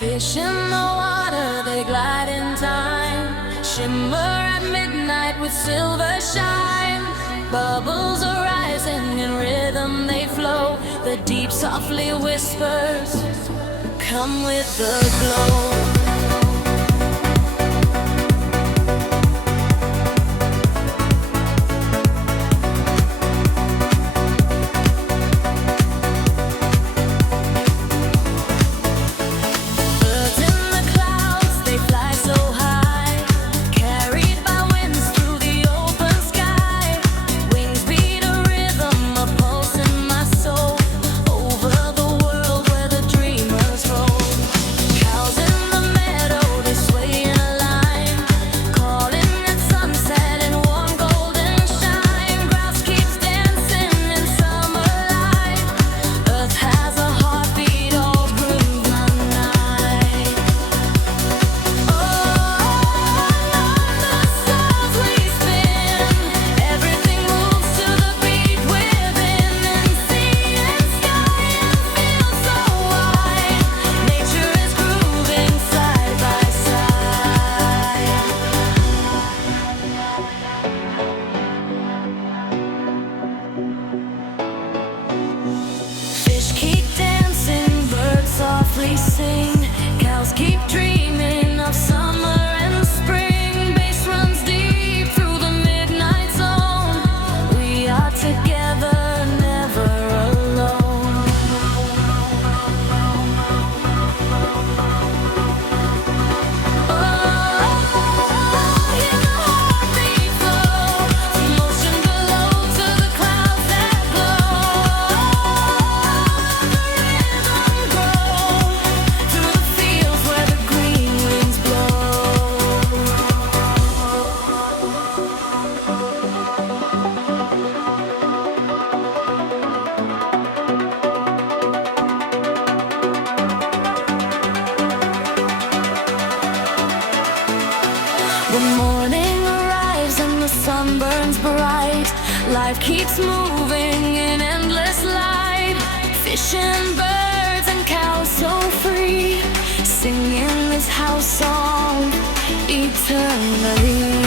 Fish in the water, they glide in time. Shimmer at midnight with silver shine. Bubbles are rising, in rhythm they flow. The deep softly whispers, come with the glow. Sing. Cows keep dreaming of summer and spring. Bass runs deep through the midnight zone. We are together, never alone. Oh, hear the heartbeat flow from ocean below to the clouds that glow. The rhythm grows through the fields where the green winds blow. When morning arrives and the sun burns bright, life keeps moving in endless light. Fish and birds and cows so free, singing this house song eternally.